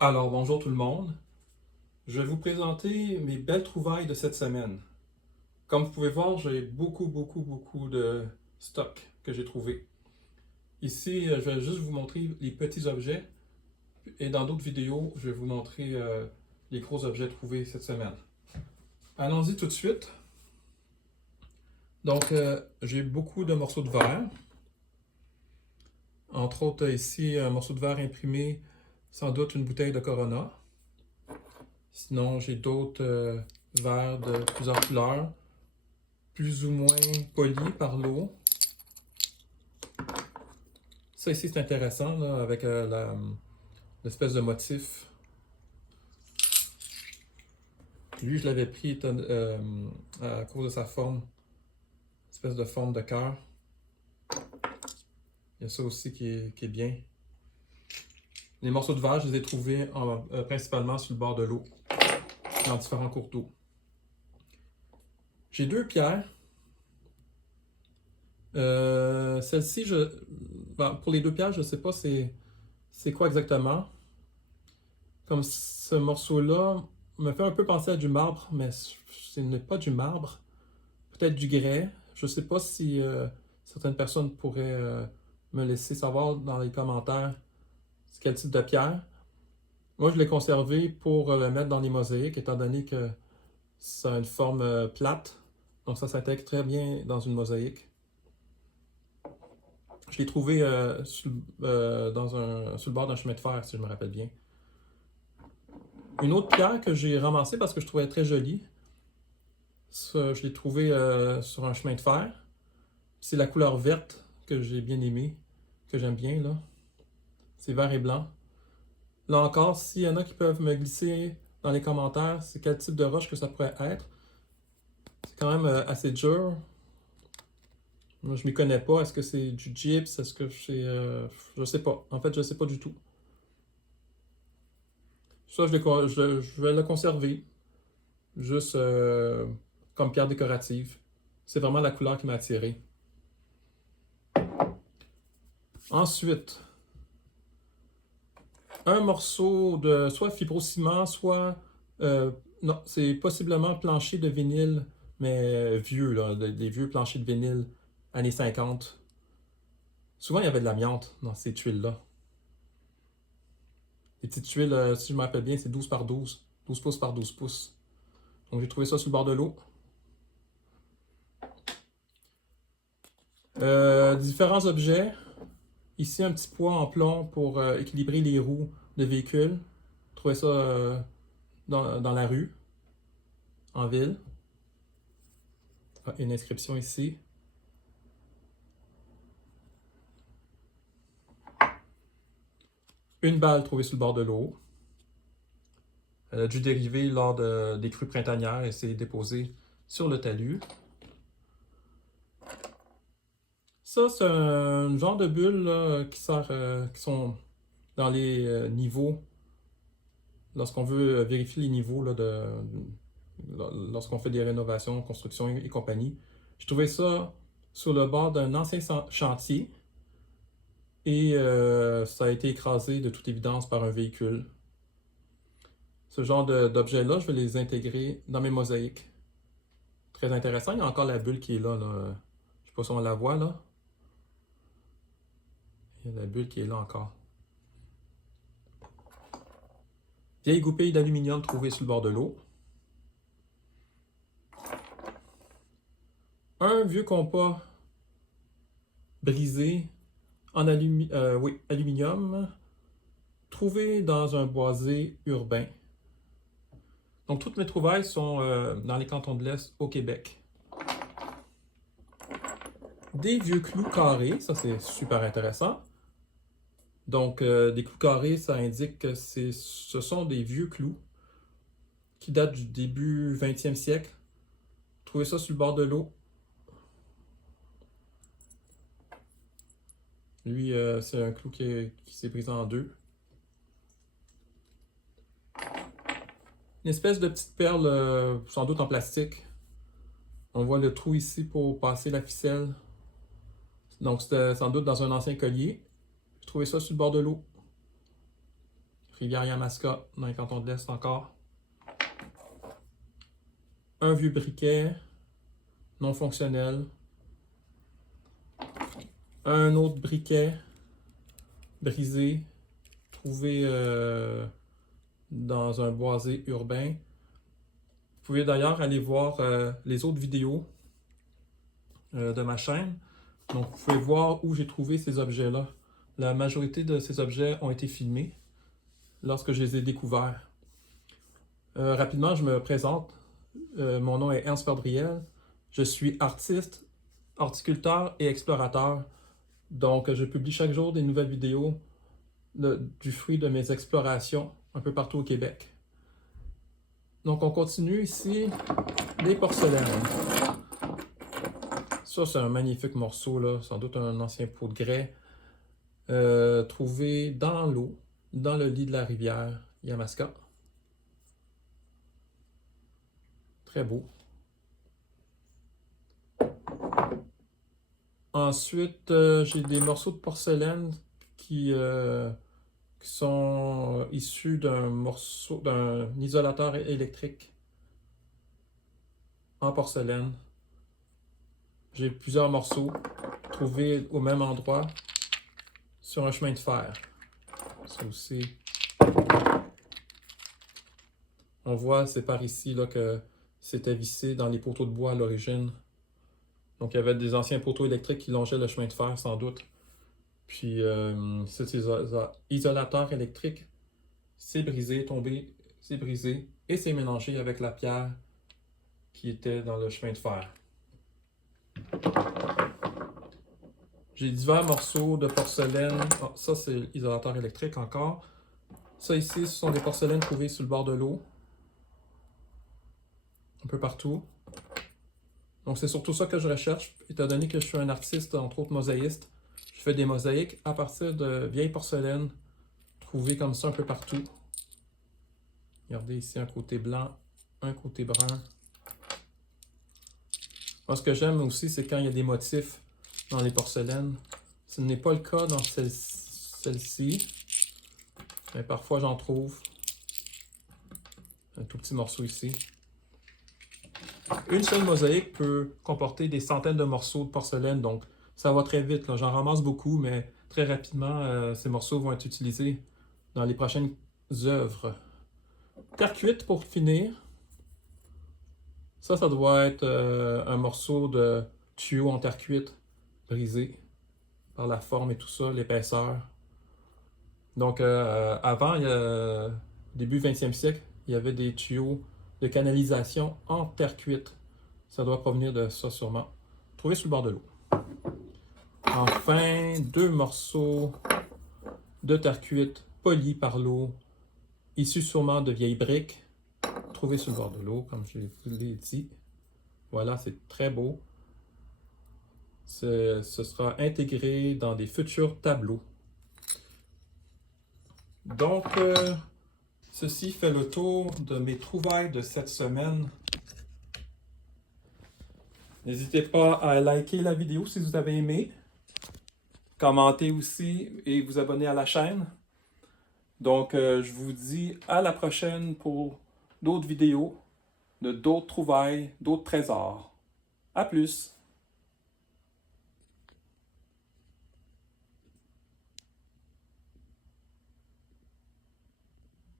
Alors, bonjour tout le monde. Je vais vous présenter mes belles trouvailles de cette semaine. Comme vous pouvez voir, j'ai beaucoup de stock que j'ai trouvé. Ici, je vais juste vous montrer les petits objets et dans d'autres vidéos, je vais vous montrer les gros objets trouvés cette semaine. Allons-y tout de suite. Donc, j'ai beaucoup de morceaux de verre. Entre autres, ici, un morceau de verre imprimé, sans doute une bouteille de Corona. Sinon, j'ai d'autres verres de plusieurs couleurs, plus ou moins polis par l'eau. Ça ici, c'est intéressant, là, avec l'espèce de motif. Lui, je l'avais pris à cause de sa forme, espèce de forme de cœur. Il y a ça aussi qui est bien. Les morceaux de verre, je les ai trouvés principalement sur le bord de l'eau, dans différents cours d'eau. J'ai deux pierres. Celle-ci, pour les deux pierres, je ne sais pas c'est quoi exactement. Comme ce morceau-là me fait un peu penser à du marbre, mais ce n'est pas du marbre. Peut-être du grès. Je ne sais pas si certaines personnes pourraient me laisser savoir dans les commentaires quel type de pierre. Moi, je l'ai conservé pour le mettre dans les mosaïques, étant donné que ça a une forme plate. Donc ça s'intègre très bien dans une mosaïque. Je l'ai trouvé sur le bord d'un chemin de fer, si je me rappelle bien. Une autre pierre que j'ai ramassée parce que je trouvais très jolie, ça, je l'ai trouvé sur un chemin de fer. C'est la couleur verte que j'ai bien aimée, que j'aime bien là. C'est vert et blanc. Là encore, s'il y en a qui peuvent me glisser dans les commentaires, c'est quel type de roche que ça pourrait être. C'est quand même assez dur. Moi, je m'y connais pas. Est-ce que c'est du gyps? Est-ce que c'est... je sais pas. En fait, je sais pas du tout. Ça, je vais le conserver. Juste comme pierre décorative. C'est vraiment la couleur qui m'a attiré. Ensuite, un morceau de soit fibrociment, soit... non, c'est possiblement plancher de vinyle, mais vieux, là, des vieux planchers de vinyle, années 50. Souvent, il y avait de l'amiante dans ces tuiles-là. Les petites tuiles, si je me rappelle bien, c'est 12 par 12. 12 pouces par 12 pouces. Donc, j'ai trouvé ça sur le bord de l'eau. Différents objets. Ici, un petit poids en plomb pour équilibrer les roues de véhicules. J'ai trouvé ça dans la rue, en ville. Ah, une inscription ici. Une balle trouvée sur le bord de l'eau. Elle a dû dériver lors des crues printanières et s'est déposée sur le talus. Ça, c'est un genre de bulles là, qui sont dans les niveaux. Lorsqu'on veut vérifier les niveaux là, lorsqu'on fait des rénovations, constructions et compagnie. J'ai trouvé ça sur le bord d'un ancien chantier et ça a été écrasé de toute évidence par un véhicule. Ce genre d'objets-là, je vais les intégrer dans mes mosaïques. Très intéressant. Il y a encore la bulle qui est là. Je ne sais pas si on la voit là. Il y a la bulle qui est là encore. Vieille goupille d'aluminium trouvée sur le bord de l'eau. Un vieux compas brisé en aluminium trouvé dans un boisé urbain. Donc toutes mes trouvailles sont dans les cantons de l'Est au Québec. Des vieux clous carrés, ça c'est super intéressant. Donc des clous carrés, ça indique que ce sont des vieux clous qui datent du début 20e siècle. Trouvez ça sur le bord de l'eau. Lui, c'est un clou qui s'est brisé en deux. Une espèce de petite perle, sans doute en plastique. On voit le trou ici pour passer la ficelle. Donc c'était sans doute dans un ancien collier. J'ai trouvé ça sur le bord de l'eau. Rivière-Yamaska, dans les cantons de l'Est encore. Un vieux briquet non fonctionnel. Un autre briquet brisé, trouvé dans un boisé urbain. Vous pouvez d'ailleurs aller voir les autres vidéos de ma chaîne. Donc, vous pouvez voir où j'ai trouvé ces objets-là. La majorité de ces objets ont été filmés lorsque je les ai découverts. Rapidement, je me présente. Mon nom est Ernst Ferdriel. Je suis artiste, horticulteur et explorateur. Donc, je publie chaque jour des nouvelles vidéos du fruit de mes explorations un peu partout au Québec. Donc, on continue ici les porcelaines. Ça, c'est un magnifique morceau, là, sans doute un ancien pot de grès, trouvé dans l'eau, dans le lit de la rivière Yamaska. Très beau. Ensuite, j'ai des morceaux de porcelaine qui sont issus d'un isolateur électrique en porcelaine. J'ai plusieurs morceaux trouvés au même endroit sur un chemin de fer. Ça aussi. On voit, c'est par ici là, que c'était vissé dans les poteaux de bois à l'origine. Donc, il y avait des anciens poteaux électriques qui longeaient le chemin de fer, sans doute. Puis, cet isolateur électrique s'est brisé, tombé, s'est brisé et s'est mélangé avec la pierre qui était dans le chemin de fer. J'ai divers morceaux de porcelaine. Oh, ça, c'est l'isolateur électrique encore. Ça ici, ce sont des porcelaines trouvées sur le bord de l'eau. Un peu partout. Donc, c'est surtout ça que je recherche. Étant donné que je suis un artiste, entre autres mosaïste, je fais des mosaïques à partir de vieilles porcelaines trouvées comme ça un peu partout. Regardez ici un côté blanc, un côté brun. Moi, ce que j'aime aussi, c'est quand il y a des motifs dans les porcelaines. Ce n'est pas le cas dans celle-ci, mais parfois j'en trouve. Un tout petit morceau ici. Une seule mosaïque peut comporter des centaines de morceaux de porcelaine, donc ça va très vite. J'en ramasse beaucoup, mais très rapidement, ces morceaux vont être utilisés dans les prochaines œuvres. Terre cuite pour finir. Ça doit être un morceau de tuyau en terre cuite brisé par la forme et tout ça, l'épaisseur. Donc, avant, début 20e siècle, il y avait des tuyaux de canalisation en terre cuite. Ça doit provenir de ça sûrement. Trouvé sur le bord de l'eau. Enfin, 2 morceaux de terre cuite polis par l'eau, issus sûrement de vieilles briques, trouvés sur le bord de l'eau, comme je vous l'ai dit. Voilà, c'est très beau. Ce sera intégré dans des futurs tableaux. Donc, ceci fait le tour de mes trouvailles de cette semaine. N'hésitez pas à liker la vidéo si vous avez aimé, commenter aussi et vous abonner à la chaîne. Donc, je vous dis à la prochaine pour d'autres vidéos, de d'autres trouvailles, d'autres trésors. À plus!